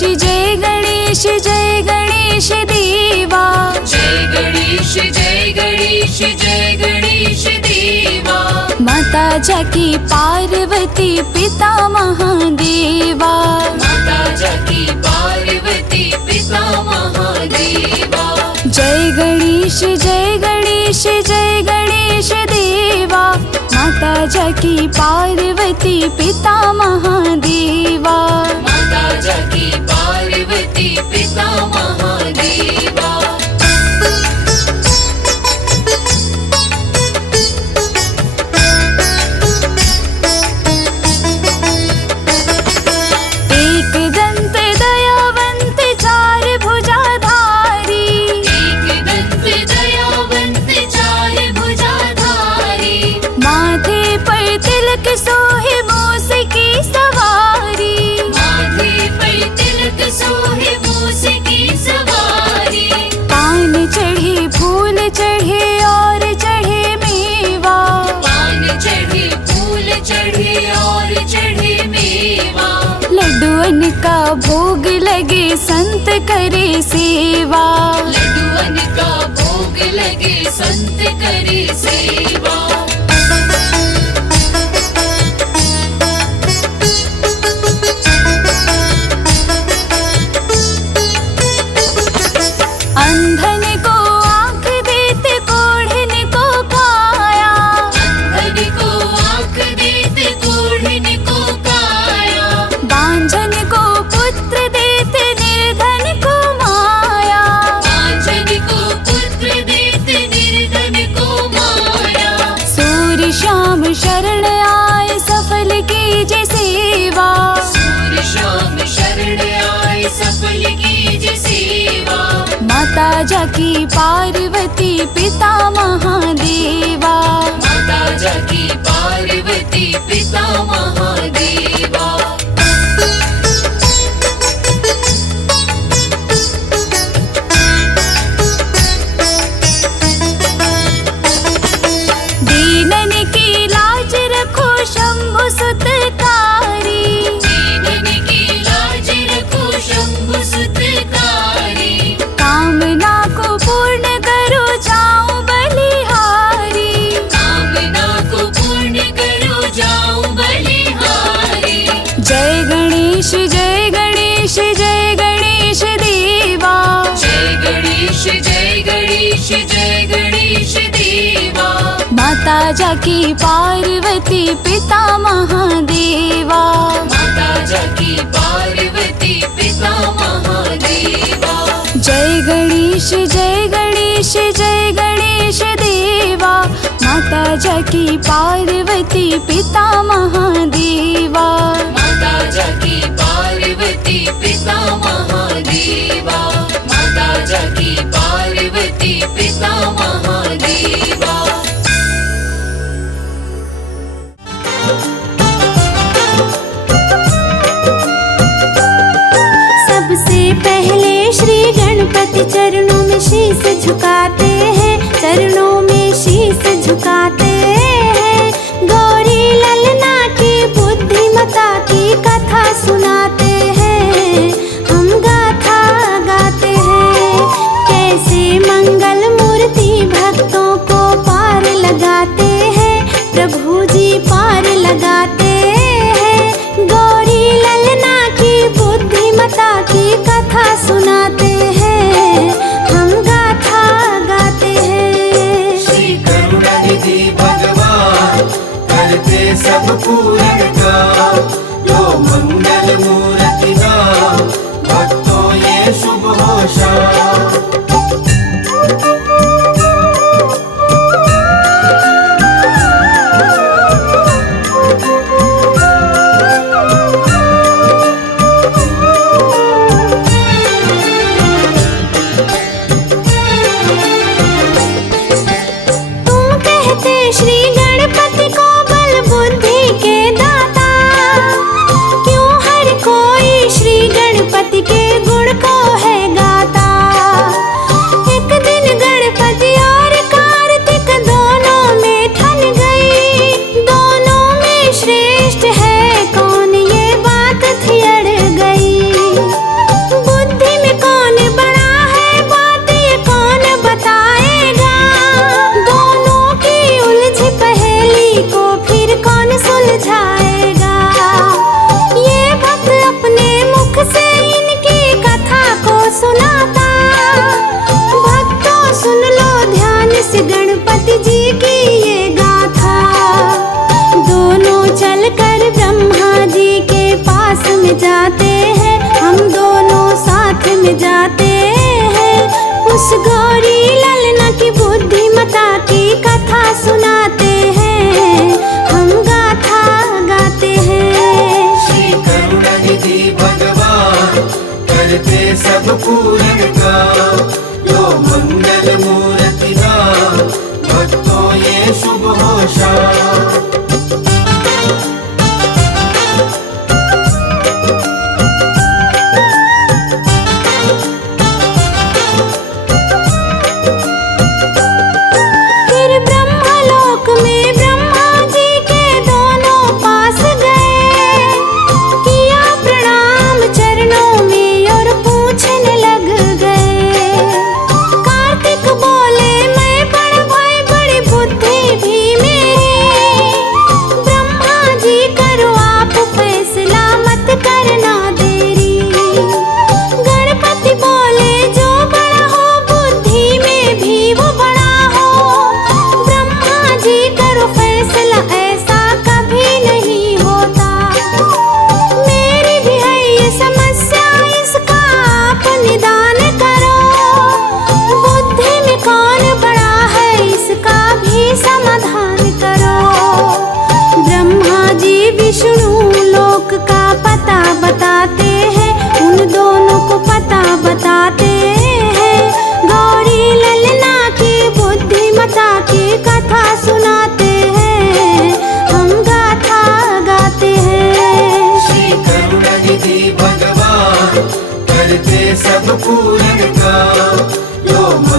जय गणेश जय गणेश देवा। जय गणेश जय गणेश जय गणेश देवा। माता जाकी पार्वती पिता महादेवा। माता जाकी पार्वती पिता महादेवा। जय गणेश जय गणेश जय गणेश देवा। माता जाकी पार्वती पिता महादेवा। माता जाकी पार्वती पिता महादेवा। एक दंत दयावंत चार भुजाधारी। एक दंत दयावंत चार भुजाधारी। माथे पर तिलक सोहे मूस की सवारी। माथे पर तिलक सोहे मूस की सवारी। पान चढ़े फूल चढ़े और चढ़े मेवा। पान चढ़े फूल चढ़े और चढ़े मेवा। लड्डुअन का भोग लगे संत करे सेवा। लड्डुअन का भोग लगे संत करे सेवा। अंधन को आँख देते कोढ़न को काया। अंधन को आँख देते कोढ़न को काया। बांझन को पुत्र देते निर्धन को माया। बांझन को पुत्र देते निर्धन को माया। सूर्य श्याम शरण आए सफल कीजे सेवा। सूर्य शाम शरण आए सफल कीजे सेवा। माता जाकी पार्वती पिता महादेवा। माता जाकी पार्वती पिता महादेवा। दीनन की लाज रखो शंभु सुतकारी। दीनन की लाज रखो शंभु सुतकारी। कामना को पूर्ण करो जाऊं बलिहारी। कामना को पूर्ण करो जाऊं बलिहारी। जय गणेश जय गणेश जय गणेश देवा। जय गणेश जय गणेश जय गणेश देवा। माता जाकी पार्वती पिता महादेवा। माता जाकी पार्वती पिता महादेवा। जय गणेश जय गणेश जय गणेश देवा। माता जाकी पार्वती पिता महादेवा। माता जाकी पार्वती पिता महादेवा। माता जाकी पार्वती पिता महादेवा। सबसे पहले श्री गणपति चरणों में शीश झुकाते हैं। चरणों में शीश झुकाते हैं। गौरी ललना की बुद्धिमता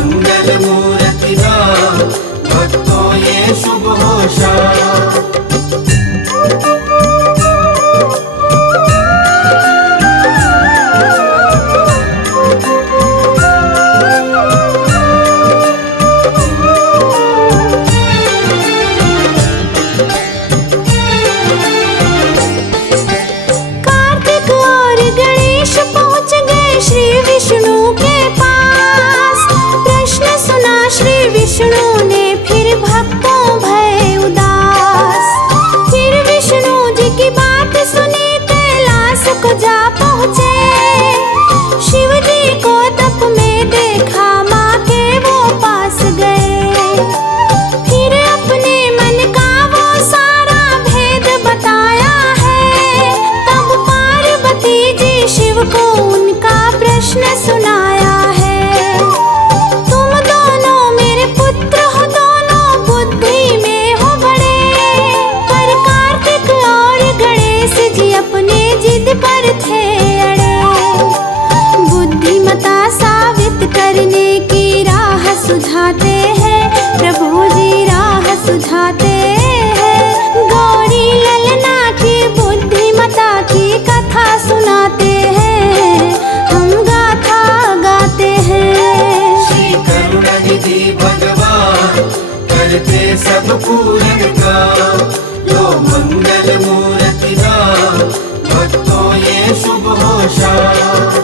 मंगल मूर्ति राम, भक्तों ये शुभ हो शाम। विष्णु के पास प्रश्न सुना श्री विष्णु ने, फिर भक्तों भय उदास। फिर विष्णु जी की बात सुनी, कैलाश को जा पहुँचे। शिव जी को तप में देखा, माँ के वो पास गए। फिर अपने मन का वो सारा भेद बताया है। तब पार्वती जी शिव को उनका प्रश्न सुनाया है। तुम दोनों मेरे पुत्र हो, दोनों बुद्धि में हो बड़े। पर कार्तिक और गणेश जी अपने जिद पर थे अड़े। बुद्धिमता साबित करने की राह सुझाते हैं, प्रभु जी राह सुझाते हैं। गौरी ललना की बुद्धिमता की कथा सुनाते हैं, हम गाथा गाते हैं। श्री करुणानिधि भगवान, करते सब पूरन काम। लो मंगल मूर्ति राम, भक्तों ये शुभ हो शाम।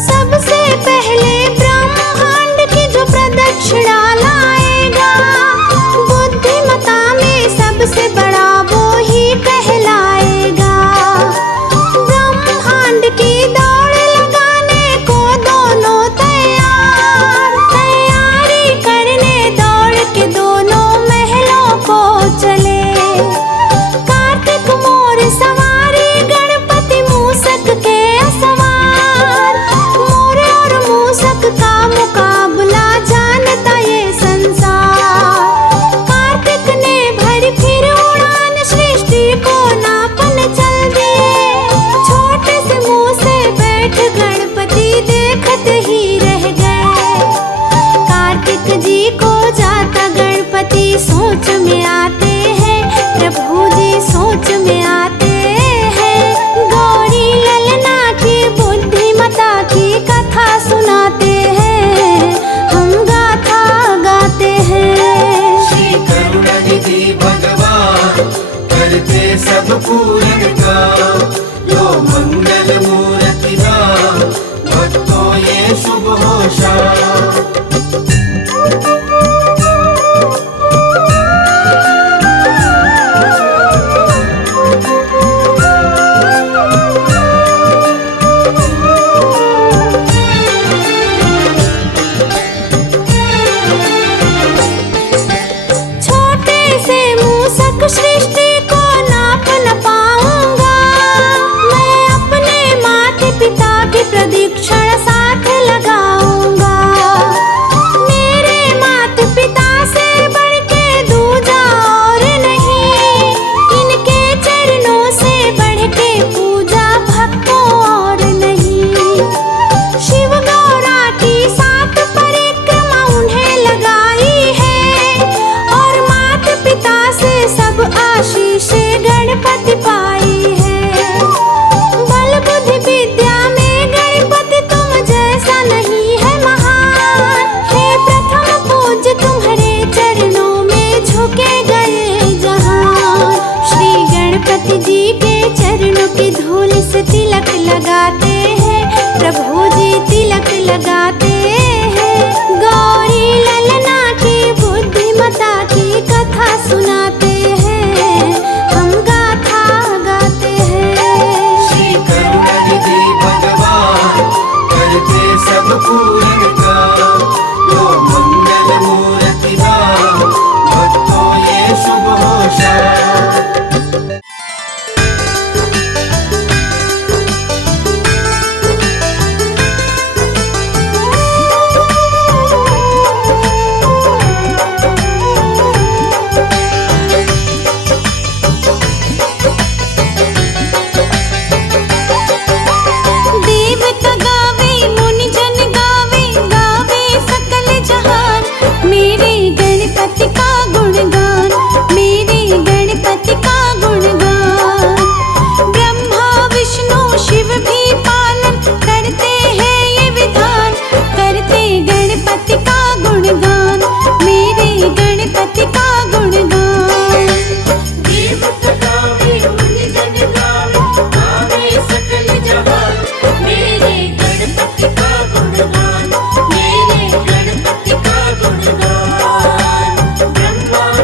सबसे पहले ब्रह्मांड की जो प्रदक्षिणा लाएगा, बुद्धिमता में सबसे बड़ा वो ही कहलाएगा। ब्रह्मांड की दौड़ लगाने को दोनों तैयार, तैयारी करने दौड़ के दोनों महलों को चले। कार्तिक मोर सवारी, गणपति मूषक के असवार। मोर और मूषक का मुकाबला जानता ये संसार। कार्तिक ने भरी फिर उड़ान, सृष्टि को नापन चल दिए। छोटे से मुंह से बैठ गणपति देखत ही रह गए। कार्तिक जी को जाता गणपति सोच में आते हैं, प्रभु जी सोच में आते हैं। गौरी ललना की बुद्धिमता की कथा सुनाते हैं, हम गाथा गाते हैं। श्री करुणानिधि भगवान, करते सब पूरन काम। लो मंगल मूर्ति राम, भक्तों ये शुभ हो शाम। छोटे से मूषक सृष्टि को नाप न पाऊंगा। मैं अपने माता पिता की प्रदक्षिण साथ लगाऊंगा। मेरे माता पिता से बढ़ के दूजा और नहीं, इनके चरणों से बढ़ के पूजा भक्तों और नहीं। शिव गौरा की 7 परिक्रमा उन्हें लगाई है, और माता पिता से सब आशीर्वाद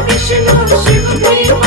विष्णु शिव भी